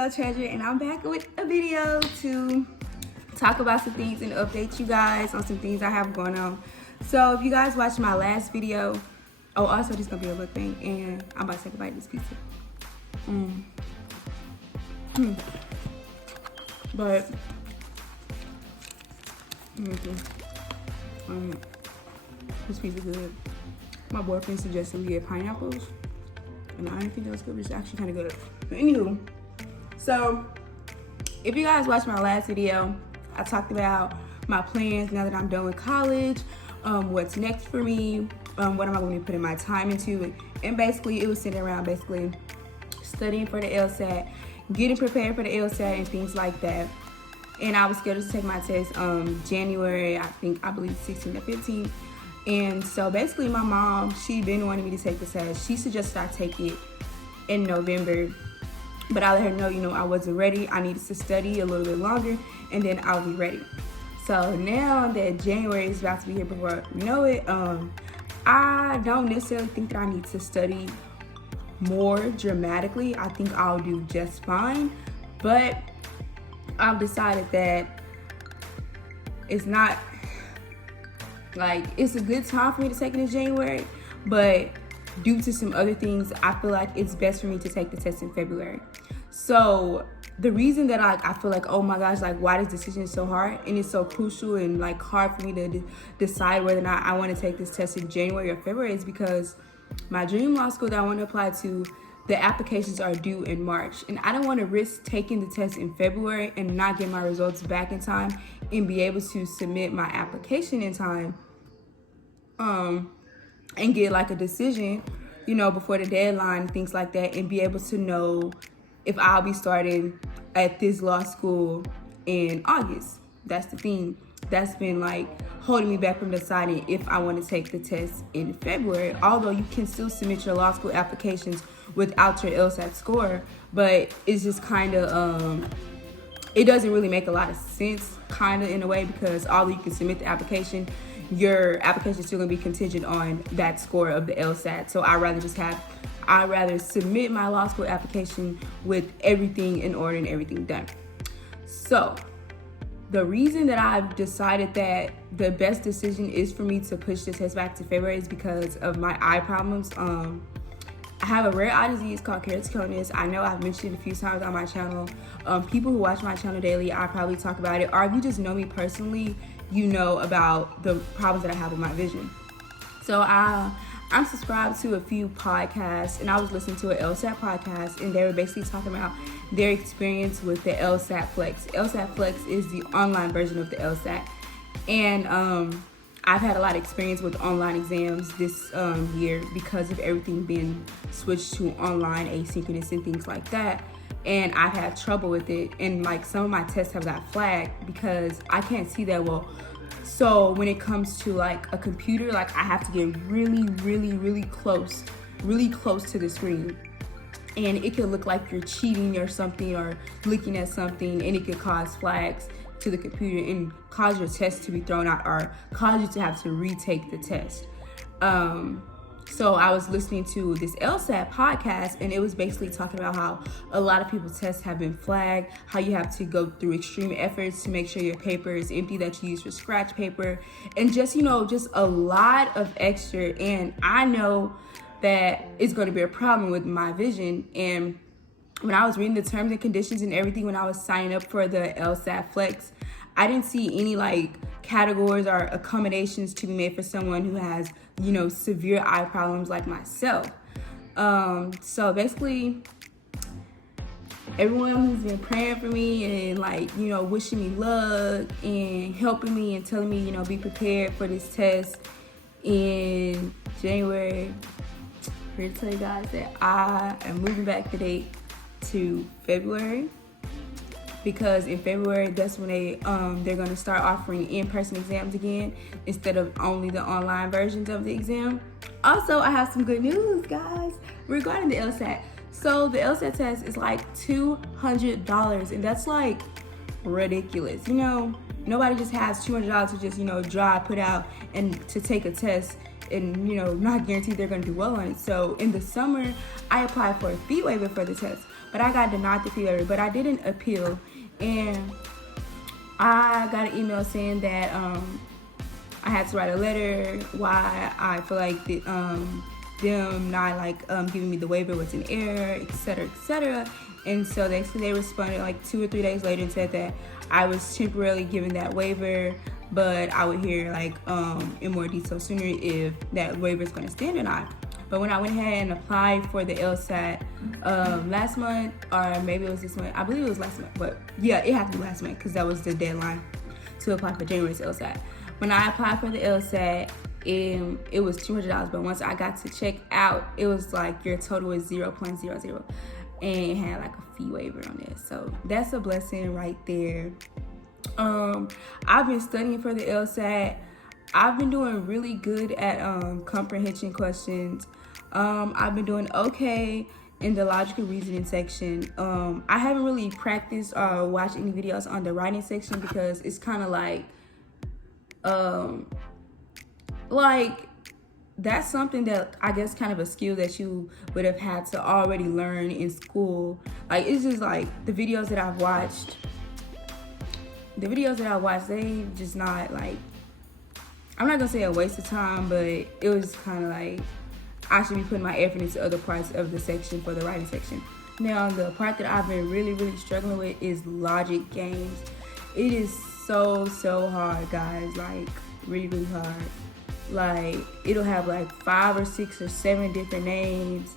your treasure, and I'm back with a video to talk about some things and update you guys on some things I have going on. So if you guys watched my last video, also this is gonna be a look thing, and I'm about to take a bite of this pizza. But this pizza good. My boyfriend suggested we get pineapples, and I didn't think that was good, but it's actually kind of good. But anywho, so if you guys watched my last video, I talked about my plans now that I'm done with college, what's next for me, what am I going to be putting my time into, and basically it was centered around basically studying for the LSAT, getting prepared for the LSAT, and things like that. And I was scheduled to take my test January, I believe 16th or 15th. And so basically my mom, she been wanting me to take the test. She suggested I take it in November, but I let her know, I wasn't ready. I needed to study a little bit longer, and then I'll be ready. So now that January is about to be here before you know it, I don't necessarily think that I need to study more dramatically. I think I'll do just fine, but I've decided that it's not like it's a good time for me to take it in January, but due to some other things, I feel like it's best for me to take the test in February. So the reason that I feel like, oh my gosh, like why this decision is so hard and it's so crucial and like hard for me to decide whether or not I want to take this test in January or February is because my dream law school that I want to apply to, the applications are due in March, and I don't want to risk taking the test in February and not get my results back in time and be able to submit my application in time, and get like a decision, before the deadline and things like that, and be able to know if I'll be starting at this law school in August. That's the thing that's been like holding me back from deciding if I want to take the test in February. Although you can still submit your law school applications without your LSAT score, but it's just kind of it doesn't really make a lot of sense kind of in a way, because although you can submit the application, your application is still going to be contingent on that score of the LSAT. So I'd rather submit my law school application with everything in order and everything done. So the reason that I've decided that the best decision is for me to push the test back to February is because of my eye problems. I have a rare eye disease called keratoconus. I know I've mentioned it a few times on my channel. People who watch my channel daily, I probably talk about it. Or if you just know me personally, you know about the problems that I have with my vision. So I'm subscribed to a few podcasts, and I was listening to an LSAT podcast, and they were basically talking about their experience with the LSAT Flex. LSAT Flex is the online version of the LSAT. And I've had a lot of experience with online exams this year because of everything being switched to online, asynchronous, and things like that. And I've had trouble with it, and like some of my tests have got flagged because I can't see that well. So when it comes to like a computer, like I have to get really close to the screen, and it could look like you're cheating or something, or looking at something, and it could cause flags to the computer and cause your test to be thrown out or cause you to have to retake the test. So I was listening to this LSAT podcast, and it was basically talking about how a lot of people's tests have been flagged, how you have to go through extreme efforts to make sure your paper is empty that you use for scratch paper, and just a lot of extra. And I know that it's going to be a problem with my vision. And when I was reading the terms and conditions and everything, when I was signing up for the LSAT Flex, I didn't see any like categories or accommodations to be made for someone who has, severe eye problems like myself. So basically, everyone who's been praying for me and wishing me luck and helping me and telling me, be prepared for this test in January, I'm here to tell you guys that I am moving back the date to February, because in February, that's when they're going to start offering in-person exams again instead of only the online versions of the exam. Also, I have some good news, guys, regarding the LSAT. So the LSAT test is like $200, and that's like ridiculous. Nobody just has $200 to just, drive, put out, and to take a test and, not guaranteed they're going to do well on it. So in the summer, I applied for a fee waiver for the test. but I got denied the fee waiver, but I didn't appeal. And I got an email saying that I had to write a letter why I feel like them not like giving me the waiver was in error, etc., etc. And so they responded like 2 or 3 days later and said that I was temporarily given that waiver, but I would hear like in more detail sooner if that waiver is going to stand or not. But when I went ahead and applied for the LSAT last month, or maybe it was this month, I believe it was last month, but yeah, it had to be last month because that was the deadline to apply for January's LSAT. When I applied for the LSAT, it was $200, but once I got to check out, it was like your total is 0.00, and it had like a fee waiver on it. So that's a blessing right there. I've been studying for the LSAT. I've been doing really good at comprehension questions. I've been doing okay in the logical reasoning section. I haven't really practiced or watched any videos on the writing section because it's kind of like that's something that I guess kind of a skill that you would have had to already learn in school. Like, it's just like the videos that I've watched, they just not like, I'm not gonna say a waste of time, but it was kind of like I should be putting my effort into other parts of the section for the writing section. Now, the part that I've been really, really struggling with is logic games. It is so hard, guys, like really, really hard. Like, it'll have like 5 or 6 or 7 different names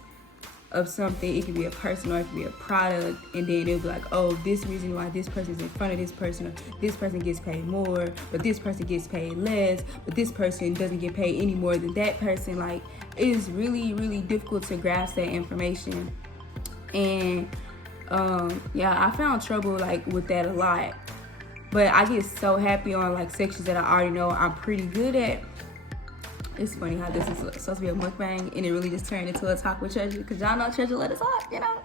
of something. It could be a person or it could be a product, and then it'll be like, oh, this reason why this person's in front of this person, or this person gets paid more, but this person gets paid less, but this person doesn't get paid any more than that person. Like, it is really, really difficult to grasp that information. And yeah, I found trouble like with that a lot, but I get so happy on like sections that I already know I'm pretty good at. It's funny how this is supposed to be a mukbang and it really just turned into a talk with Treasure, because y'all know Treasure let us talk, you know.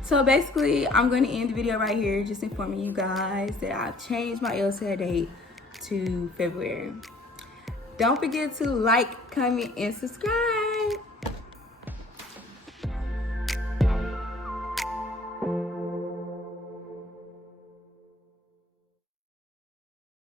So basically, I'm going to end the video right here, just informing you guys that I've changed my LSAT date to February. Don't forget to like, comment, and subscribe.